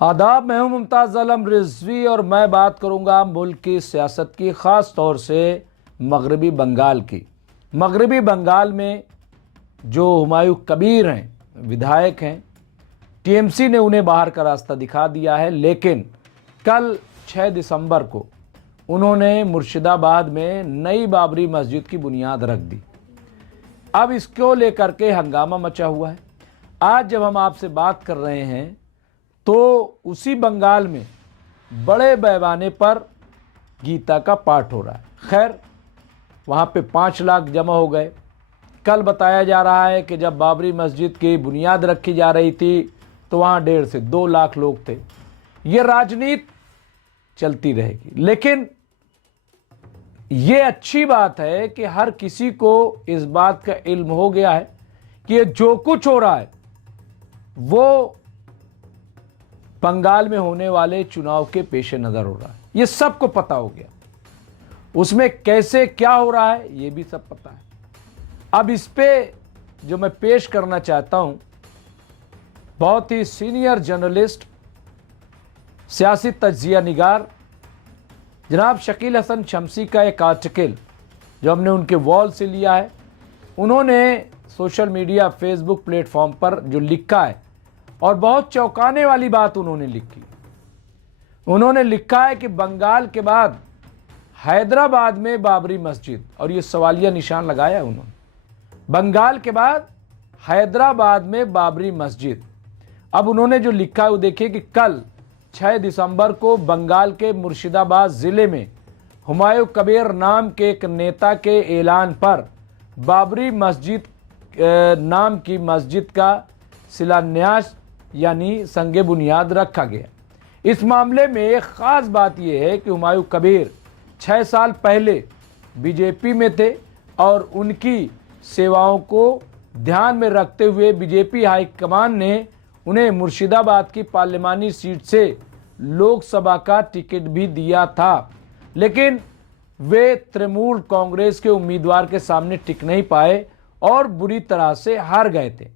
आदाब, मैं हूं मुमताज़ आलम रिजवी और मैं बात करूंगा मुल्क की सियासत की, ख़ास तौर से मगरबी बंगाल की। मगरबी बंगाल में जो हुमायूं कबीर हैं, विधायक हैं, टीएमसी ने उन्हें बाहर का रास्ता दिखा दिया है, लेकिन कल 6 दिसंबर को उन्होंने मुर्शिदाबाद में नई बाबरी मस्जिद की बुनियाद रख दी। अब इसको लेकर के हंगामा मचा हुआ है। आज जब हम आपसे बात कर रहे हैं तो उसी बंगाल में बड़े पैमाने पर गीता का पाठ हो रहा है। खैर, वहाँ पे 5 लाख जमा हो गए। कल बताया जा रहा है कि जब बाबरी मस्जिद की बुनियाद रखी जा रही थी तो वहाँ 1.5 से 2 लाख लोग थे। ये राजनीति चलती रहेगी, लेकिन ये अच्छी बात है कि हर किसी को इस बात का इल्म हो गया है कि ये जो कुछ हो रहा है वो बंगाल में होने वाले चुनाव के पेश नज़र हो रहा है। ये सबको पता हो गया, उसमें कैसे क्या हो रहा है ये भी सब पता है। अब इस पे जो मैं पेश करना चाहता हूं, बहुत ही सीनियर जर्नलिस्ट, सियासी तज्जिया निगार जनाब शकील हसन शम्सी का एक आर्टिकल जो हमने उनके वॉल से लिया है। उन्होंने सोशल मीडिया फेसबुक प्लेटफॉर्म पर जो लिखा है, और बहुत चौंकाने वाली बात उन्होंने लिखी। उन्होंने लिखा है कि बंगाल के बाद हैदराबाद में बाबरी मस्जिद, और ये सवालिया निशान लगाया उन्होंने, बंगाल के बाद हैदराबाद में बाबरी मस्जिद। अब उन्होंने जो लिखा है वो देखिए कि कल 6 दिसंबर को बंगाल के मुर्शिदाबाद ज़िले में हुमायूं कबीर नाम के एक नेता के ऐलान पर बाबरी मस्जिद नाम की मस्जिद का शिलान्यास यानी संगे बुनियाद रखा गया। इस मामले में एक ख़ास बात यह है कि हुमायूं कबीर 6 साल पहले बीजेपी में थे और उनकी सेवाओं को ध्यान में रखते हुए बीजेपी हाईकमान ने उन्हें मुर्शिदाबाद की पार्लिमानी सीट से लोकसभा का टिकट भी दिया था, लेकिन वे तृणमूल कांग्रेस के उम्मीदवार के सामने टिक नहीं पाए और बुरी तरह से हार गए थे।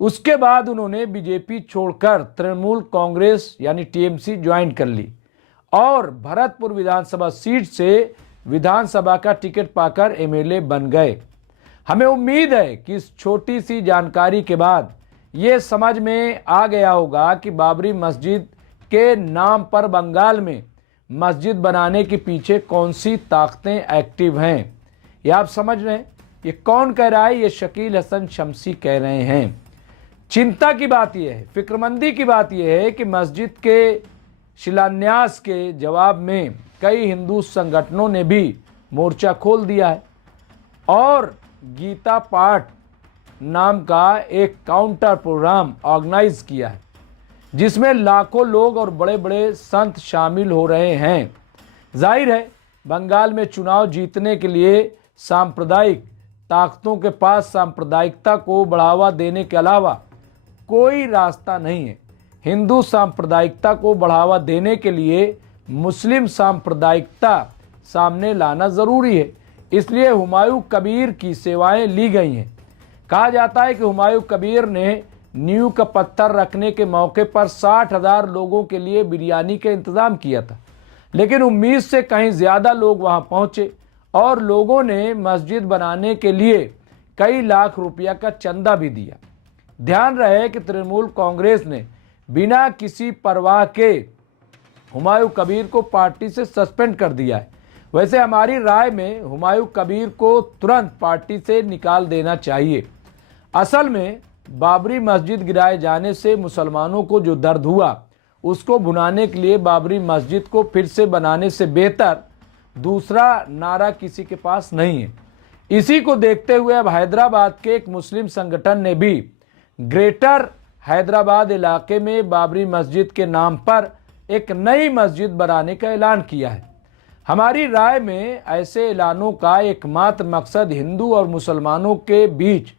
उसके बाद उन्होंने बीजेपी छोड़कर तृणमूल कांग्रेस यानी टीएमसी ज्वाइन कर ली और भरतपुर विधानसभा सीट से विधानसभा का टिकट पाकर एमएलए बन गए। हमें उम्मीद है कि इस छोटी सी जानकारी के बाद ये समझ में आ गया होगा कि बाबरी मस्जिद के नाम पर बंगाल में मस्जिद बनाने के पीछे कौन सी ताकतें एक्टिव हैं। ये आप समझ रहे हैं। ये कौन कह रहा है? ये शकील हसन शम्सी कह रहे हैं। चिंता की बात यह है, फिक्रमंदी की बात यह है कि मस्जिद के शिलान्यास के जवाब में कई हिंदू संगठनों ने भी मोर्चा खोल दिया है और गीता पाठ नाम का एक काउंटर प्रोग्राम ऑर्गेनाइज किया है, जिसमें लाखों लोग और बड़े बड़े संत शामिल हो रहे हैं। जाहिर है, बंगाल में चुनाव जीतने के लिए सांप्रदायिक ताकतों के पास सांप्रदायिकता को बढ़ावा देने के अलावा कोई रास्ता नहीं है। हिंदू सांप्रदायिकता को बढ़ावा देने के लिए मुस्लिम सांप्रदायिकता सामने लाना ज़रूरी है। इसलिए हुमायूं कबीर की सेवाएं ली गई हैं। कहा जाता है कि हुमायूं कबीर ने नींव का पत्थर रखने के मौके पर 60,000 लोगों के लिए बिरयानी का इंतज़ाम किया था, लेकिन उम्मीद से कहीं ज़्यादा लोग वहां पहुंचे और लोगों ने मस्जिद बनाने के लिए कई लाख रुपया का चंदा भी दिया। ध्यान रहे कि तृणमूल कांग्रेस ने बिना किसी परवाह के हुमायूं कबीर को पार्टी से सस्पेंड कर दिया है। वैसे हमारी राय में हुमायूं कबीर को तुरंत पार्टी से निकाल देना चाहिए। असल में बाबरी मस्जिद गिराए जाने से मुसलमानों को जो दर्द हुआ, उसको भुनाने के लिए बाबरी मस्जिद को फिर से बनाने से बेहतर दूसरा नारा किसी के पास नहीं है। इसी को देखते हुए अब हैदराबाद के एक मुस्लिम संगठन ने भी ग्रेटर हैदराबाद इलाके में बाबरी मस्जिद के नाम पर एक नई मस्जिद बनाने का ऐलान किया है। हमारी राय में ऐसे ऐलानों का एकमात्र मकसद हिंदू और मुसलमानों के बीच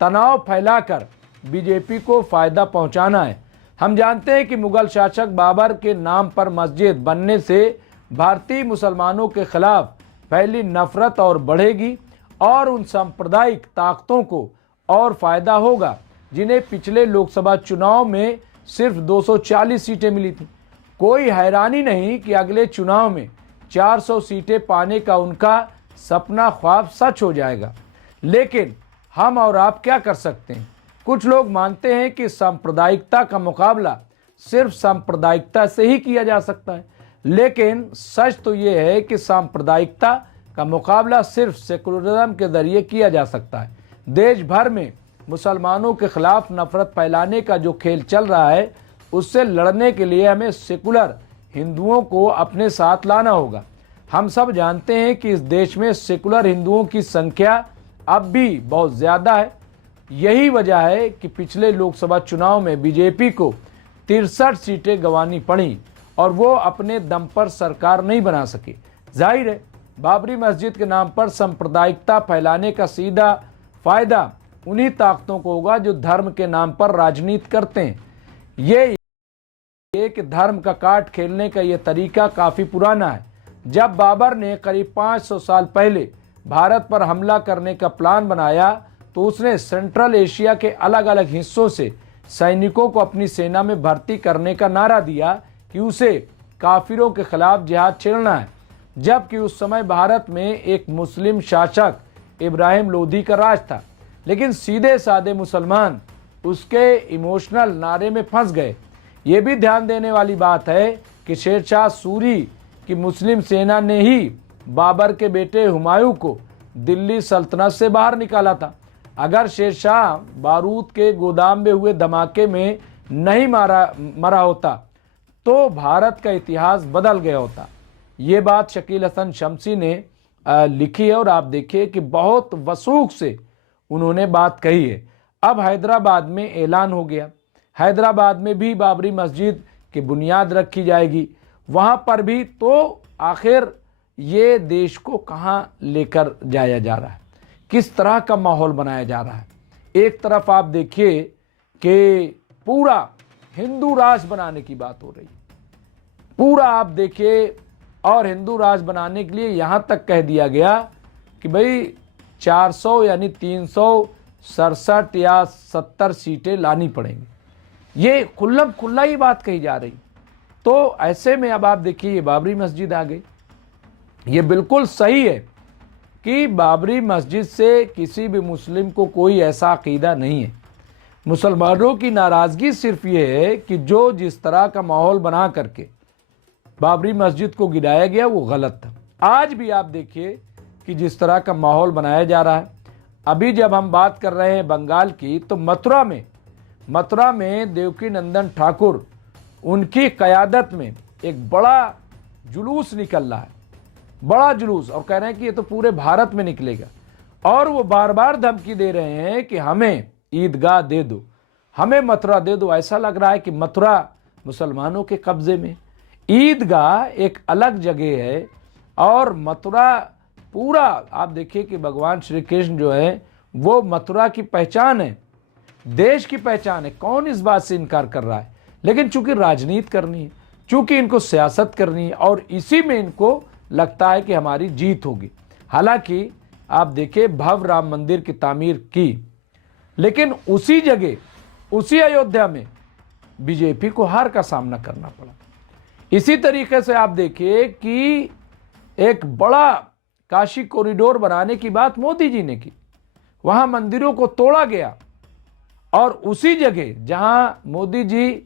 तनाव फैलाकर बीजेपी को फायदा पहुंचाना है। हम जानते हैं कि मुगल शासक बाबर के नाम पर मस्जिद बनने से भारतीय मुसलमानों के खिलाफ फैली नफरत और बढ़ेगी और उन सांप्रदायिक ताकतों को और फायदा होगा जिन्हें पिछले लोकसभा चुनाव में सिर्फ 240 सीटें मिली थी। कोई हैरानी नहीं कि अगले चुनाव में 400 सीटें पाने का उनका सपना ख्वाब सच हो जाएगा। लेकिन हम और आप क्या कर सकते हैं? कुछ लोग मानते हैं कि सांप्रदायिकता का मुकाबला सिर्फ सांप्रदायिकता से ही किया जा सकता है, लेकिन सच तो ये है कि सांप्रदायिकता का मुकाबला सिर्फ सेकुलरिज्म के जरिए किया जा सकता है। देश भर में मुसलमानों के खिलाफ नफरत फैलाने का जो खेल चल रहा है, उससे लड़ने के लिए हमें सेकुलर हिंदुओं को अपने साथ लाना होगा। हम सब जानते हैं कि इस देश में सेकुलर हिंदुओं की संख्या अब भी बहुत ज़्यादा है। यही वजह है कि पिछले लोकसभा चुनाव में बीजेपी को 63 सीटें गंवानी पड़ी और वो अपने दम पर सरकार नहीं बना सके। जाहिर है बाबरी मस्जिद के नाम पर सांप्रदायिकता फैलाने का सीधा फायदा उन्हीं ताकतों को होगा जो धर्म के नाम पर राजनीति करते हैं। ये कि धर्म का कार्ड खेलने का ये तरीका काफ़ी पुराना है। जब बाबर ने करीब 500 साल पहले भारत पर हमला करने का प्लान बनाया तो उसने सेंट्रल एशिया के अलग अलग हिस्सों से सैनिकों को अपनी सेना में भर्ती करने का नारा दिया कि उसे काफिरों के खिलाफ जिहाद छेड़ना है। जबकि उस समय भारत में एक मुस्लिम शासक इब्राहिम लोधी का राज था, लेकिन सीधे साधे मुसलमान उसके इमोशनल नारे में फंस गए। ये भी ध्यान देने वाली बात है कि शेरशाह सूरी की मुस्लिम सेना ने ही बाबर के बेटे हुमायूं को दिल्ली सल्तनत से बाहर निकाला था। अगर शेरशाह बारूद के गोदाम में हुए धमाके में नहीं मरा होता तो भारत का इतिहास बदल गया होता। ये बात शकील हसन शम्सी ने लिखी है और आप देखिए कि बहुत वसूख से उन्होंने बात कही है। अब हैदराबाद में ऐलान हो गया, हैदराबाद में भी बाबरी मस्जिद की बुनियाद रखी जाएगी। वहाँ पर भी तो आखिर ये देश को कहाँ लेकर जाया जा रहा है, किस तरह का माहौल बनाया जा रहा है। एक तरफ आप देखिए कि पूरा हिंदू राज बनाने की बात हो रही है, पूरा आप देखिए, और हिंदू राज बनाने के लिए यहाँ तक कह दिया गया कि भाई 400 यानी 367 या 70 सीटें लानी पड़ेंगी। ये खुल्लम खुल्ला ही बात कही जा रही। तो ऐसे में अब आप देखिए ये बाबरी मस्जिद आ गई। ये बिल्कुल सही है कि बाबरी मस्जिद से किसी भी मुस्लिम को कोई ऐसा अकीदा नहीं है। मुसलमानों की नाराज़गी सिर्फ ये है कि जो जिस तरह का माहौल बना करके बाबरी मस्जिद को गिराया गया वो गलत था। आज भी आप देखिए कि जिस तरह का माहौल बनाया जा रहा है। अभी जब हम बात कर रहे हैं बंगाल की, तो मथुरा में देवकी नंदन ठाकुर उनकी क़यादत में एक बड़ा जुलूस निकल रहा है, बड़ा जुलूस, और कह रहे हैं कि ये तो पूरे भारत में निकलेगा। और वो बार बार धमकी दे रहे हैं कि हमें ईदगाह दे दो, हमें मथुरा दे दो। ऐसा लग रहा है कि मथुरा मुसलमानों के कब्जे में, ईदगाह एक अलग जगह है और मथुरा पूरा आप देखिए कि भगवान श्री कृष्ण जो है वो मथुरा की पहचान है, देश की पहचान है। कौन इस बात से इनकार कर रहा है? लेकिन चूंकि राजनीति करनी है, चूंकि इनको सियासत करनी है, और इसी में इनको लगता है कि हमारी जीत होगी। हालांकि आप देखिए भव्य राम मंदिर की तामीर की, लेकिन उसी जगह, उसी अयोध्या में बीजेपी को हार का सामना करना पड़ा। इसी तरीके से आप देखिए कि एक बड़ा काशी कॉरिडोर बनाने की बात मोदी जी ने की, वहां मंदिरों को तोड़ा गया। और उसी जगह जहां मोदी जी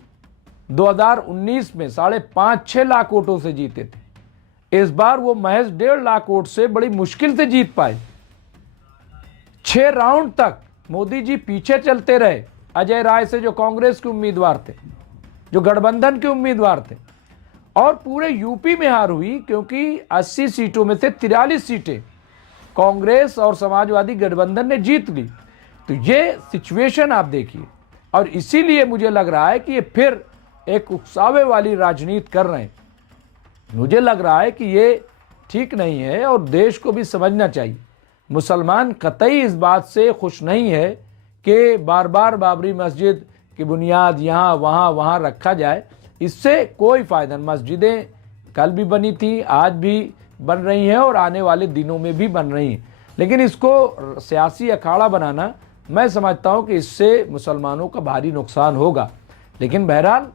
2019 में 5.5-6 लाख वोटों से जीते थे, इस बार वो महज 1.5 लाख वोट से बड़ी मुश्किल से जीत पाए। 6 राउंड तक मोदी जी पीछे चलते रहे अजय राय से, जो कांग्रेस के उम्मीदवार थे, जो गठबंधन के उम्मीदवार थे। और पूरे यूपी में हार हुई क्योंकि 80 सीटों में से 43 सीटें कांग्रेस और समाजवादी गठबंधन ने जीत ली। तो ये सिचुएशन आप देखिए, और इसीलिए मुझे लग रहा है कि ये फिर एक उकसावे वाली राजनीति कर रहे हैं। मुझे लग रहा है कि ये ठीक नहीं है और देश को भी समझना चाहिए। मुसलमान कतई इस बात से खुश नहीं है कि बार बार बाबरी मस्जिद की बुनियाद यहाँ वहाँ रखा जाए। इससे कोई फ़ायदा नहीं। मस्जिदें कल भी बनी थी, आज भी बन रही हैं और आने वाले दिनों में भी बन रही हैं, लेकिन इसको सियासी अखाड़ा बनाना, मैं समझता हूं कि इससे मुसलमानों का भारी नुकसान होगा। लेकिन बहरहाल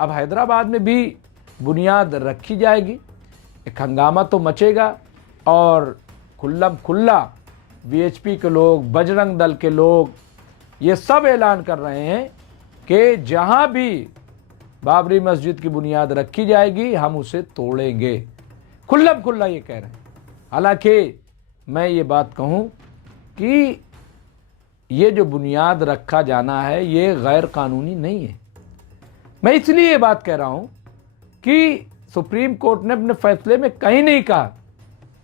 अब हैदराबाद में भी बुनियाद रखी जाएगी, एक हंगामा तो मचेगा और खुल्ला वीएचपी के लोग, बजरंग दल के लोग ये सब ऐलान कर रहे हैं कि जहां भी बाबरी मस्जिद की बुनियाद रखी जाएगी हम उसे तोड़ेंगे। खुल्ला ये कह रहे हैं। हालांकि मैं ये बात कहूं कि ये जो बुनियाद रखा जाना है ये गैर कानूनी नहीं है। मैं इसलिए ये बात कह रहा हूं कि सुप्रीम कोर्ट ने अपने फैसले में कहीं नहीं कहा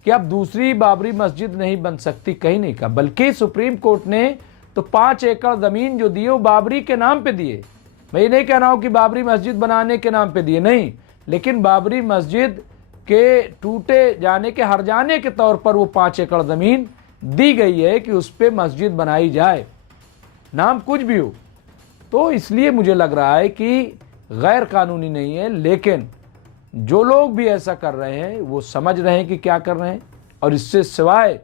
कि अब दूसरी बाबरी मस्जिद नहीं बन सकती, कहीं नहीं कहा, बल्कि सुप्रीम कोर्ट ने तो 5 एकड़ जमीन जो दिए वो बाबरी के नाम पे दिए। मैं ये नहीं कह रहा हूं कि बाबरी मस्जिद बनाने के नाम पे दिए, नहीं, लेकिन बाबरी मस्जिद के टूटे जाने के हर्जाने के तौर पर वो 5 एकड़ जमीन दी गई है कि उस पर मस्जिद बनाई जाए, नाम कुछ भी हो। तो इसलिए मुझे लग रहा है कि गैर कानूनी नहीं है, लेकिन जो लोग भी ऐसा कर रहे हैं वो समझ रहे हैं कि क्या कर रहे हैं और इससे सिवाय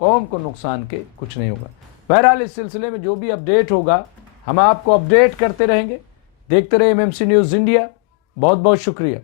कौम को नुकसान के कुछ नहीं होगा। बहरहाल इस सिलसिले में जो भी अपडेट होगा हम आपको अपडेट करते रहेंगे। देखते रहे एमएमसी न्यूज़ इंडिया। बहुत बहुत शुक्रिया।